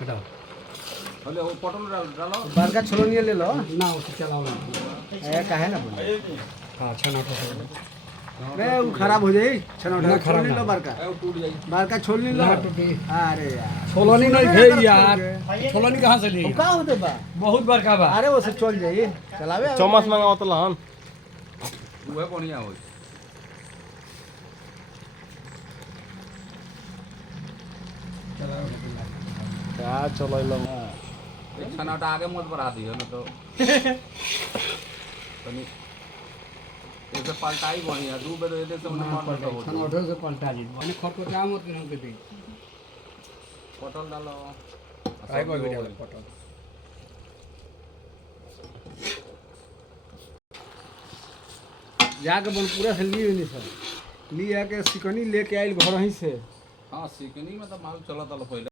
हटाओ हेलो वो पटल डालो बाल का छोलनी ले लो ना उसे चलाओ ना ए काहे ना बोले हाँ छना तो रे वो खराब हो जाई छना ना उठा खराब छोलनी ना। लो बाल का ए वो टूट जाई बाल का छोलनी लो ना टूटी। अरे यार छोलनी नहीं सुनो थे ना यार तरफ छोलनी कहाँ से ली तो का होते बा बहुत बड़का बा अरे वो से चल जाई चलावे चम्मच मंगाओ तो लहन वो है बढ़िया होई क्या चलैलो एक छनाटा आगे मत बढ़ा दियो ना तो तनी ऐसे पलटाई बढ़िया दू बेर एदे से उन्हें मन छना हो उठो से पलटा दी मैंने खटखटा मत करने के दी पटल डालो आई कोई वीडियो पटल जाके बनपुरा से ली नहीं सर ली आके सिकनी लेके आइल घर ही से हाँ सिकनी में तो माल चलत पहले